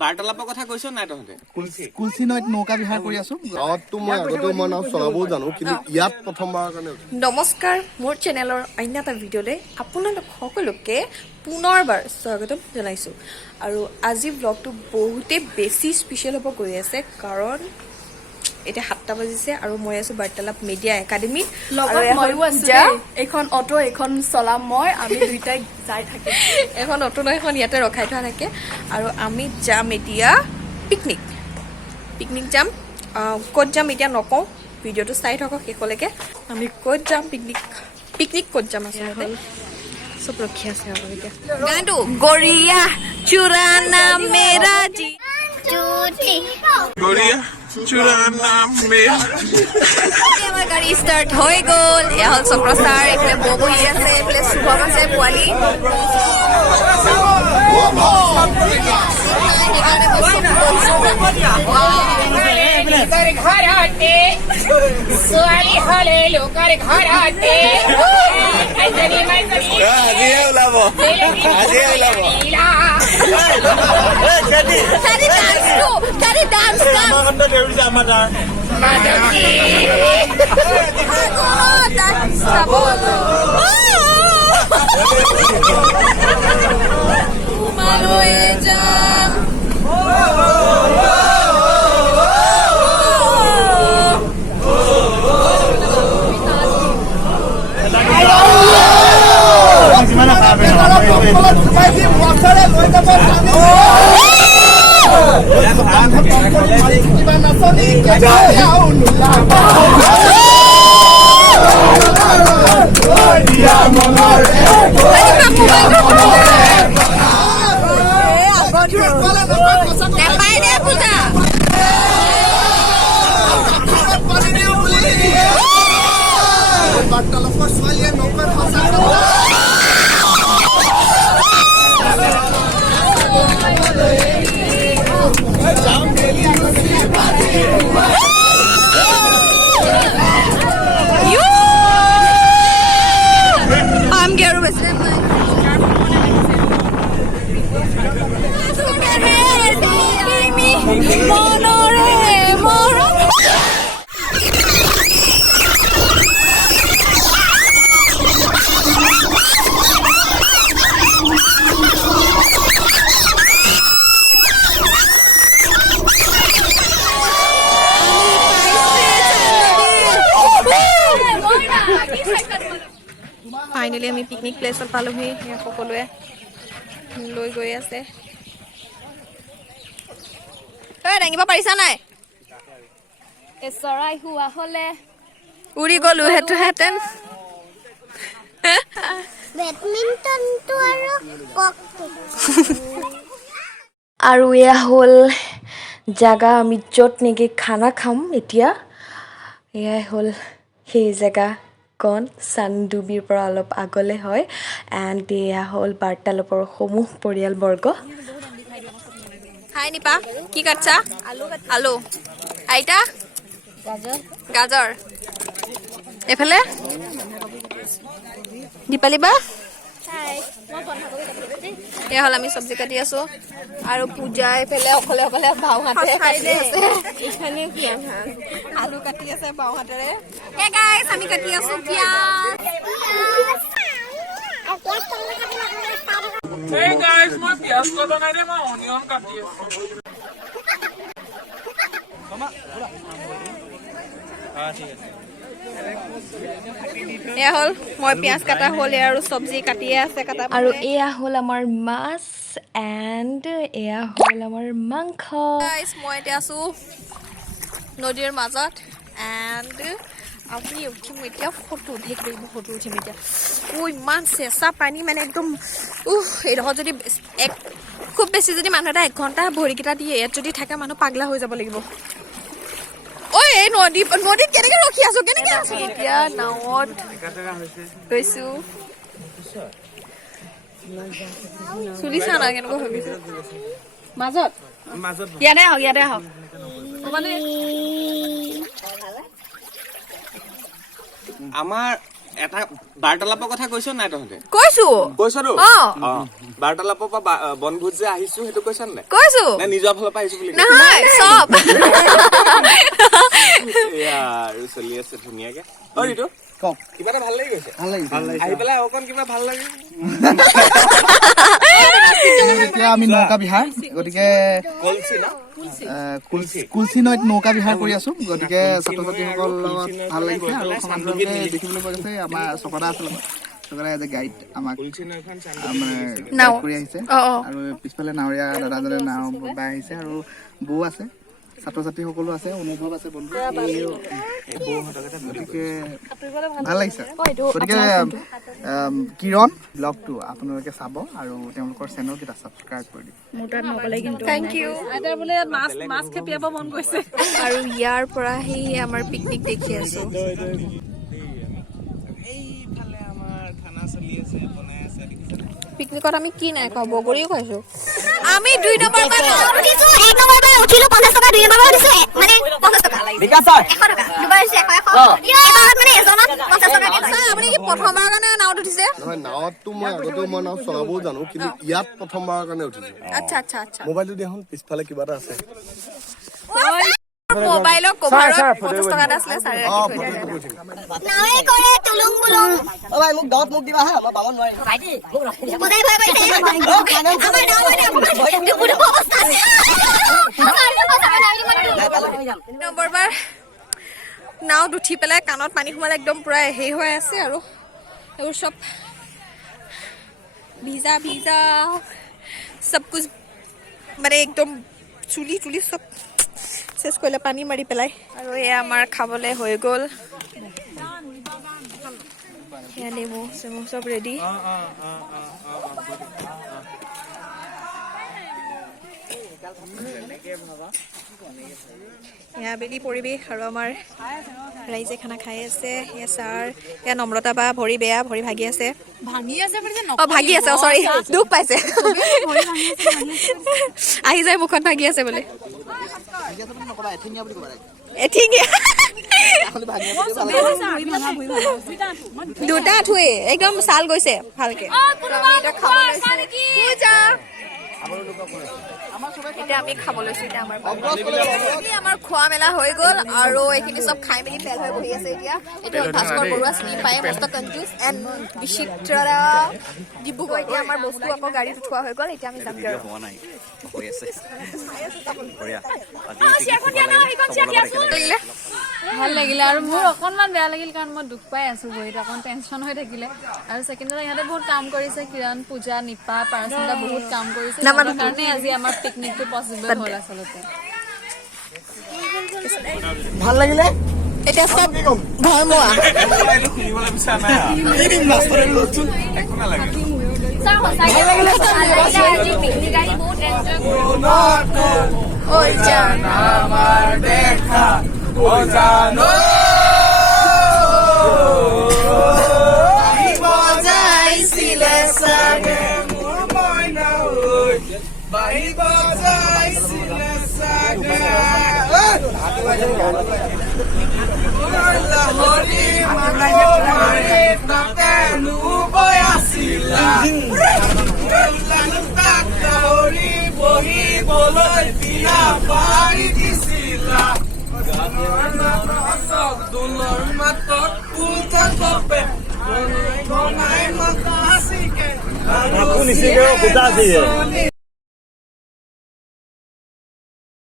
বাৰ্তালাপৰ কথা কৈছ নাই তহঁতে? কুলচি নৈত নৌকা বিহাৰ কৰি আছো। গাঁৱততো মই আগতেও মই নাও চলাবও জানো, কিন্তু ইয়াত প্ৰথমবাৰৰ কাৰণে। নমস্কাৰ, মোৰ চেনেলৰ অন্য এটা ভিডিঅ'লৈ আপোনালোক সকলোকে পুনৰবাৰ স্বাগতম জনাইছোঁ। আৰু আজি ব্লগটো বহুতেই বেছি স্পেচিয়েল হ'ব গৈ আছে, কাৰণ এতিয়া 7টা বাজিছে আৰু মই আছোঁ বাৰ্তালাপ মিডিয়া একাডেমীত। লগত ময়ো আছোঁ। এইখন অটো, এইখন চলাম মই, আমি দুইটাই যাই থাকিম। এখন অটো নহয়, এখন ইয়াতে ৰখাই থোৱা থাকে। আৰু আমি যাম এতিয়া পিকনিক যাম। ক'ত যাম এতিয়া নকওঁ, ভিডিঅ'টো চাই থাকক শেষলৈকে। আমি ক'ত যাম, পিকনিক ক'ত যাম আচলতে চব ৰখি আছে আৰু এতিয়া গানটো গৰিয়া চুৰানা মেৰা জি গৰিয়া চুৰানা মেৰা। আমাৰ গাড়ী ষ্টাৰ্ট হৈ গ'ল। এয়া হ'ল চক্ৰ ছাৰ, এইফালে বহি আছে, এইফালে শুভম আছে, পোৱালি। ফাইনেলি আমি পিকনিক প্লেচত পালোহি। সকলোৱে লৈ গৈ আছে। দাঙিব পাৰিছা নাই? চৰাই হোৱা হলে উৰি গলো হেঁতেন। আৰু এয়া হ'ল জেগা আমি য'ত নেকি খানা খাম এতিয়া। এয়াই হ'ল সেই জেগা কণ, চানডুবিৰ পৰা অলপ আগলৈ হয়। এণ্ড এয়া হ'ল বাৰ্তালাপৰ সমূহ পৰিয়ালবৰ্গ। খাই নিপা কি কাটছা? আলু। আইতা গাজৰ। এইফালে দীপালী বা এয়া হ'ল আমি চব্জি কাটি আছো। আৰু পূজা এইফালে অকলে বাওঁ হাতে কাটি আছে। আলু কাটি আছে বাওঁ হাতেৰে। আমি কাটি আছো পিয়াজ। Hey guys, মই পিয়াজ কটা নাই দে, মই অনিয়ন কাটি আছো। এয়া হ'ল মই পিয়াজ কাটা হ'ল, আৰু চব্জি কাটিয়ে আছে কাটা। আৰু এয়া হ'ল আমাৰ মাছ এণ্ড এয়া হ'ল আমাৰ মাংস। মই এতিয়া আছো নদীৰ মাজত এণ্ড আমি উঠিম এতিয়া। ফটো উঠিম এতিয়া। ইমান চেঁচা পানী, মানে একদম এইডোখৰত যদি খুব বেছি যদি মানুহ এটা 1 ঘণ্টা ভৰিকেইটা দিয়ে ইয়াত যদি থাকে, মানুহ পাগলা হৈ যাব লাগিব। ঐ এই নদীত কেনেকে ৰখি আছো, কেনেকে আছো? এতিয়া নাৱত গৈছো। চুলিছা না কেনেকুৱা হৈ গৈছে মাজত। ইয়াতে আহক আমাৰ এটা বাৰ্তালাপৰ কথা কৈছ নাই তহঁতে কৈছো কৈছতো অ বাৰ্তালাপৰ পৰা বনভোজ যে আহিছো সেইটো কৈছ নাই কৈছো নে নিজৰ ফালৰ পৰা আহিছো বুলি নহয় চব এয়া আৰু চলি আছে ধুনীয়াকে অ ৰিতু কওক কিবা এটা ভাল লাগি গৈছে ভাল লাগিছে আহি পেলাই অকণ কিবা ভাল লাগে এতিয়া আমি নৌকা বিহাৰ গতিকে কলচি না কুলচি নৈত নৌকা বিহাৰ কৰি আছো গতিকে ছাত্ৰ ছাত্ৰীসকল লগত ভাল লাগিছে আৰু সমান্তৰালভাৱে দেখিবলৈ পোৱা গৈছে আমাৰ চকদা আছে লগত চকদা এজ এ গাইড আমাক আমাৰ নাও। guide কৰি আহিছে অ অ আৰু পিছফালে নাৱৰীয়া দাদাজনে নাও বাই আহিছে আৰু বৌ আছে ছাত্ৰ ছাত্ৰীসকলো আছে অনুভৱ আছে বন্ধু গতিকে ভাল লাগিছে গতিকে কিৰণ ব্লগটো আপোনালোকে চাব আৰু তেওঁলোকৰ চেনেলকেইটা ছাবস্ক্ৰাইব কৰি দিব থেংক ইউ আৰু ইয়াৰ পৰা সেই আমাৰ পিকনিক দেখি আছো এইফালে আমাৰ খানা চলি আছে বনাই আছে দেখিছানে পিকনিকত আমি কি নাই খোৱা বগৰীও খাইছো আমি 2 নম্বৰ বাৰ উঠিছো 1 নম্বৰ বাৰ উঠিলো 50 টকা 2 নম্বৰ বাৰ উঠিছো মানে 50 টকা বিকাশ ছাৰ 100 টকা দুবাৰ হৈছে 100 এবাৰত মানে এজনত 50 টকাকে লয় আপুনি কি প্ৰথমবাৰৰ কাৰণে নাওত উঠিছে নহয় নাৱততো মই আগতেও মই নাও চলাবও জানো কিন্তু ইয়াত প্ৰথমবাৰৰ কাৰণে উঠিছো আচ্ছা আচ্ছা আচ্ছা মোবাইলটো দিয়াচোন পিছফালে কিবা এটা আছে মোবাইলৰ কভাৰত 50 টকা এটা আছিলে চাৰে অ ৰাখি থৈ দিয়া নাৱে কৰে তুলুং বুলুং অ ভাই মোক দত মোক দিবা হা মই পাব নোৱাৰিম ভাইটি বুজাই ভয় কৰিছে আমাৰ নাও মানে দুপুৰ অৱস্থা নম্বৰ বাৰ নাওত উঠি পেলাই কাণত পানী সোমালে একদম পুৰা হেৰি হৈ আছে আৰু এইবোৰ চব ভিজা ভিজা সব কুছ মানে একদম চুলি চুলি চব চেচ কৰিলে পানী মাৰি পেলাই আৰু এয়া আমাৰ খাবলৈ হৈ গ'ল এয়া নেমু চেমু চব ৰেডি এয়া আবেলি পৰিৱেশ আৰু আমাৰ ৰাইজে খানা খাই আছে এয়া ছাৰ এয়া নম্ৰতা বা ভৰি বেয়া ভৰি ভাগি আছে ভাগি আছে চৰি দুখ পাইছে আহি যায় মুখত ভাগি আছে বোলে এঠিঙীয়া দুটা আঠুৱে একদম ছাল গৈছে ভালকে এতিয়া আমি খাব লৈছো এতিয়া আমাৰ খোৱা মেলা হৈ গ'ল আৰু এইখিনি চব খাই মেলি ফেল হৈ বহি আছে এতিয়া এইটো হ'ল ভাস্কৰ বৰুৱা চিনি পায় মস্ত কনফিউজ এণ্ড বিচিত্ৰা ডিব্ৰুগড় এতিয়া আমাৰ বস্তু আকৌ গাড়ীত উঠোৱা হৈ গ'ল এতিয়া আমি যামগৈ ভাল লাগিলে আৰু মোৰ অকণমান বেয়া লাগিল কাৰণ মই দুখ পাই আছো বহিত অকণ টেনশ্যন হৈ থাকিলে আৰু ছেকেণ্ডত ইহঁতে বহুত কাম কৰিছে কিৰণ পূজা নিপা পাৰসিন্দা বহুত কাম কৰিছে তাৰ কাৰণে আজি আমাৰ পিকনিকটো পচিবল হ'ল আচলতে ভাল লাগিলে এতিয়া চব ভয়মোৱা শুনিবলৈ বিচৰা নাই একো নালাগে আজি পিকনিক আহি বহুত এনজয় কৰিলো ঐ জান আমাৰ দেখা ও জানো বজাইছিলে চাগে মোৰ মইনা ঐ বাহি বজাইছিলে চাগে লাহৰি মাৰে তাতেনো বয়াছিলা লাহৰি বহিবলৈ বিয়া পাৰি দিছিলা দুলৰ মাতত উল্টা কপে ঘনাই মাতা চিকে